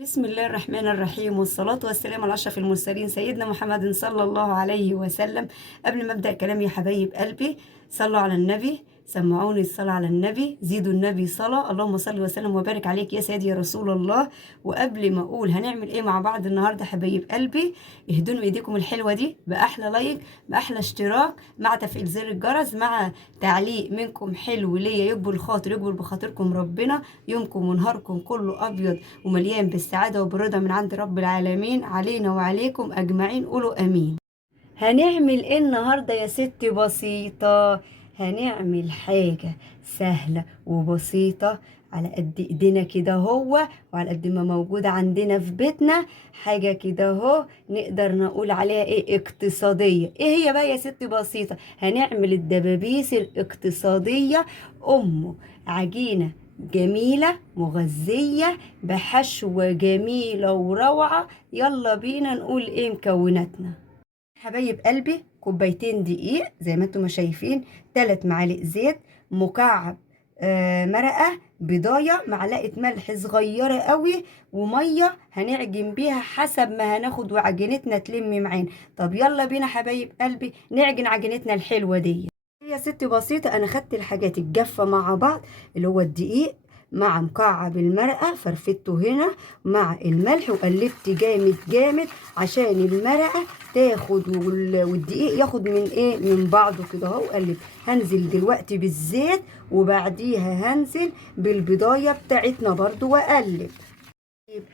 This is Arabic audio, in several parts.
بسم الله الرحمن الرحيم، والصلاة والسلام على أشرف المرسلين سيدنا محمد صلى الله عليه وسلم. قبل ما أبدأ كلامي يا حبايب قلبي، صلوا على النبي، سمعوني الصلاة على النبي، زيدوا النبي صلاة. اللهم صل وسلم وبارك عليك يا سيدي يا رسول الله. وقبل ما أقول هنعمل إيه مع بعض النهاردة حبايب قلبي، اهدونوا إيديكم الحلوة دي بأحلى لايك، بأحلى اشتراك، مع تفعيل زر الجرس، مع تعليق منكم حلو ليا يكبر الخاطر، يكبر بخاطركم ربنا. يومكم ونهاركم كله أبيض ومليان بالسعادة وبالرضا من عند رب العالمين علينا وعليكم أجمعين. قولوا أمين. هنعمل إيه النهاردة يا ستي؟ بسيطة. هنعمل حاجة سهلة وبسيطة على قد ايدينا كده هو، وعلى قد ما موجودة عندنا في بيتنا. حاجة كده هو نقدر نقول عليها ايه؟ اقتصادية. ايه هي بقى يا ستي؟ بسيطة. هنعمل الدبابيس الاقتصادية. أمه عجينة جميلة مغذية بحشوة جميلة وروعة. يلا بينا نقول ايه مكوناتنا. حبايب قلبي، كوبايتين دقيق زي ما انتم ما شايفين، 3 معالق زيت، مكعب مرقة، بضاية، معلقة ملح صغيرة قوي، ومية هنعجن بيها حسب ما هناخد وعجينتنا تلم معانا. طب يلا بينا حبايب قلبي نعجن عجينتنا الحلوة دي. يا ستي بسيطة، أنا خدت الحاجات الجافة مع بعض، اللي هو الدقيق مع مكعب المرقة، فرفته هنا مع الملح، وقلبت جامد جامد عشان المرقة تاخد والدقيق ياخد من ايه، من بعضه كده اهو. وقلب. هنزل دلوقتي بالزيت، وبعديها هنزل بالبضاية بتاعتنا برضو واقلب.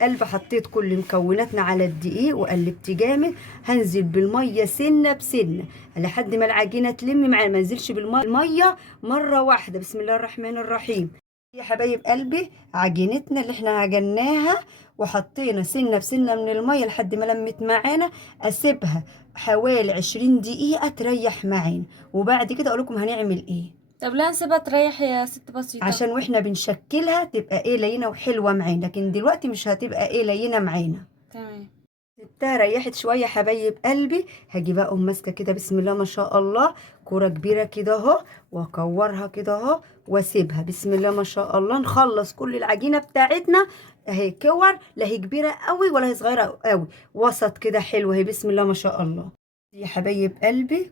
قلب حطيت كل مكوناتنا على الدقيق وقلبت جامد. هنزل بالميه سنه بسنه لحد ما العجينه تلم معايا، ما انزلش بالميه مره واحده. بسم الله الرحمن الرحيم. يا حبايب قلبي، عجينتنا اللي احنا عجناها وحطينا سنه بسنه من الميه لحد ما لمت معانا، اسيبها حوالي 20 دقيقه تريح معانا، وبعد كده اقول لكم هنعمل ايه. طب لا نسيبها تريح يا ست بسيطة. عشان واحنا بنشكلها تبقى ايه، لينه وحلوه معانا، لكن دلوقتي مش هتبقى ايه، لينه معانا. تمام. سبتها ريحت شويه حبايب قلبي. هاجي بقى اقوم ماسكه كده، بسم الله ما شاء الله، كوره كبيره كده اهو، واكورها كده اهو واسيبها. بسم الله ما شاء الله، نخلص كل العجينه بتاعتنا اهي كور، لا هي كبيره قوي ولا هي صغيره قوي، وسط كده حلوه اهي. بسم الله ما شاء الله. يا حبايب قلبي،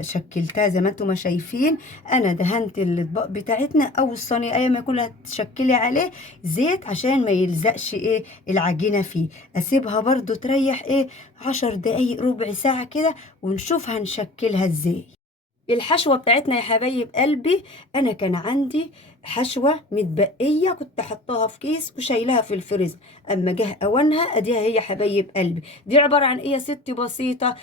شكلتها زي ما انتم ما شايفين. انا دهنت الاطباق بتاعتنا او الصينيه اي ما كلها تشكلي عليه زيت عشان ما يلزقش ايه العجينه فيه. اسيبها برضو تريح ايه 10 دقايق ربع ساعه كده، ونشوف هنشكلها ازاي. الحشوة بتاعتنا يا حبايب قلبي، أنا كان عندي حشوة متبقية كنت حطاها في كيس وشايلها في الفريزر. أما جه أوانها أديها هي حبايب قلبي. دي عبارة عن إيه يا ستي؟ بسيطة.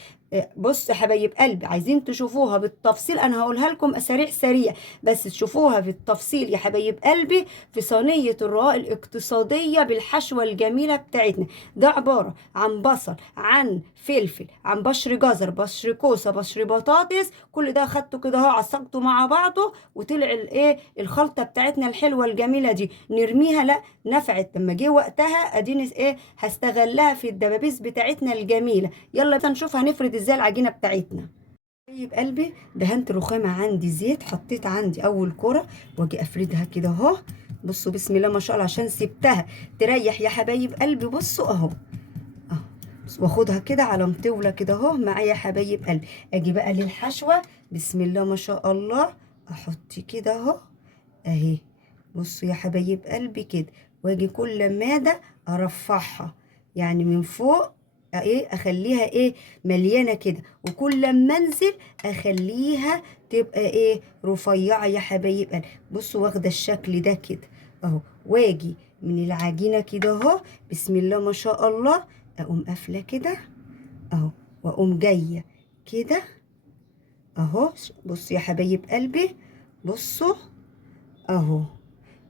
بص يا حبايب قلبي، عايزين تشوفوها بالتفصيل أنا هقولها لكم أساريع سريع، بس تشوفوها بالتفصيل يا حبايب قلبي في صينية الرقاق الاقتصادية بالحشوة الجميلة بتاعتنا. ده عبارة عن بصل، عن فلفل، عن بشر جزر، بشر كوسة، بشر بطاطس، كل ده خدته كده اهو عصقته مع بعضه، وطلع الايه الخلطه بتاعتنا الحلوه الجميله دي. نرميها؟ لا، نفعت لما جه وقتها، اديني ايه هستغلها في الدبابيس بتاعتنا الجميله. يلا بقى نشوف هنفرد ازاي العجينه بتاعتنا. طيب قلبي، دهنت رخامه عندي زيت، حطيت عندي اول كره، واجي افردها كده اهو. بصوا بسم الله ما شاء الله، عشان سبتها تريح يا حبايب قلبي. بصوا اهو اهو، واخدها كده على مطولة كده اهو معايا حبايب قلبي. اجي بقى للحشوة، بسم الله ما شاء الله، احط كده اهو اهي. بصوا يا حبايب قلبي كده، واجي كل مادة ارفعها يعني من فوق، ايه اخليها ايه مليانة كده، وكل ما انزل اخليها تبقى ايه رفيعة يا حبايب قلبي. بصوا واخدة الشكل ده كده اهو. واجي من العجينة كده اهو، بسم الله ما شاء الله، اقوم قافله كده اهو، واقوم جايه كده اهو. بصوا يا حبايب قلبي، بصوا اهو،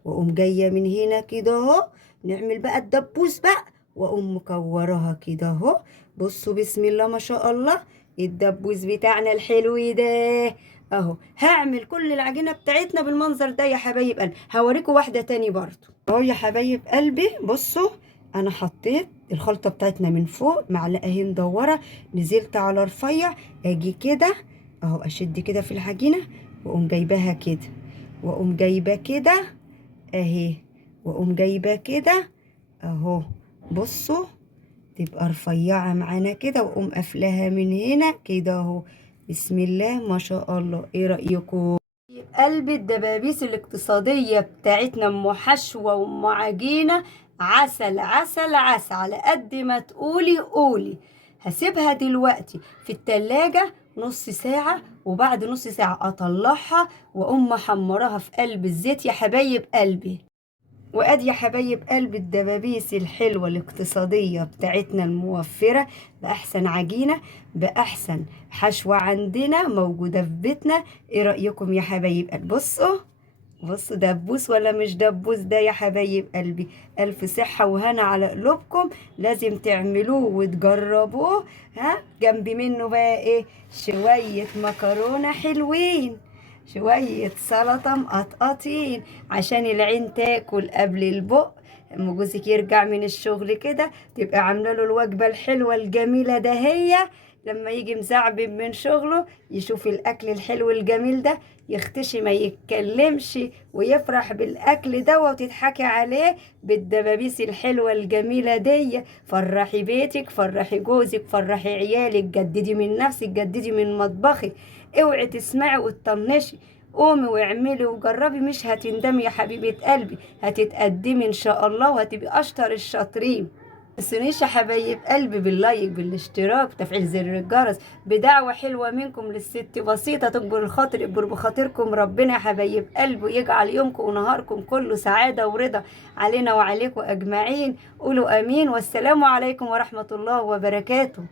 واقوم جايه من هنا كده اهو. نعمل بقى الدبوس بقى، واقوم مكورها كده اهو. بصوا بسم الله ما شاء الله، الدبوس بتاعنا الحلو ده اهو. هعمل كل العجينه بتاعتنا بالمنظر ده يا حبايب قلبي. هوريكم واحده تاني برضو اهو يا حبايب قلبي. بصوا، انا حطيت الخلطه بتاعتنا من فوق معلقه اهي مدوره، نزلت على رفيع، اجي كده اهو اشد كده في العجينه، واقوم جايباها كده، واقوم جايبه كده اهي، واقوم جايبه كده اهو، بصوا تبقى رفيعة معانا كده، وأقوم قافلاها من هنا كده اهو. بسم الله ما شاء الله. ايه رأيكم؟ قلب الدبابيس الاقتصادية بتاعتنا ام حشوة وام عجينة، عسل عسل عسل على قد ما تقولي قولي. هسيبها دلوقتي في التلاجة نص ساعة، وبعد نص ساعة اطلعها واقوم محمراها في قلب الزيت يا حبايب قلبي. وادي يا حبايب قلب الدبابيس الحلوة الاقتصادية بتاعتنا الموفرة، بأحسن عجينة بأحسن حشوة عندنا موجودة في بيتنا. ايه رأيكم يا حبايب قلبي؟ بصوا دبوس ولا مش دبوس ده يا حبايب قلبي؟ ألف صحة وهنا على قلوبكم، لازم تعملوه وتجربوه. ها جنب منه بقى ايه؟ شوية مكرونة حلوين، شوية سلطة مقطقطين عشان العين تاكل قبل البق. اما جوزك يرجع من الشغل كده تبقى عامله له الوجبة الحلوة الجميلة ده، هي لما يجي مزعبب من شغله يشوف الأكل الحلو الجميل ده يختشي ما يتكلمش ويفرح بالأكل ده وتضحكي عليه بالدبابيس الحلوة الجميلة دي. فرحي بيتك، فرحي جوزك، فرحي عيالك، جددي من نفسك، جددي من مطبخك. اوعي تسمعي وتطنشي، قومي واعملي وجربي، مش هتندمي يا حبيبة قلبي، هتتقدمي ان شاء الله وهتبقي اشطر الشاطرين. متنسونيش يا حبايب قلبي باللايك بالاشتراك تفعيل زر الجرس، بدعوة حلوة منكم للست بسيطة تكبر الخاطر، يكبر بخاطركم ربنا يا حبايب قلبي، ويجعل يومكم ونهاركم كله سعادة ورضا علينا وعليكم أجمعين. قولوا آمين، والسلام عليكم ورحمة الله وبركاته.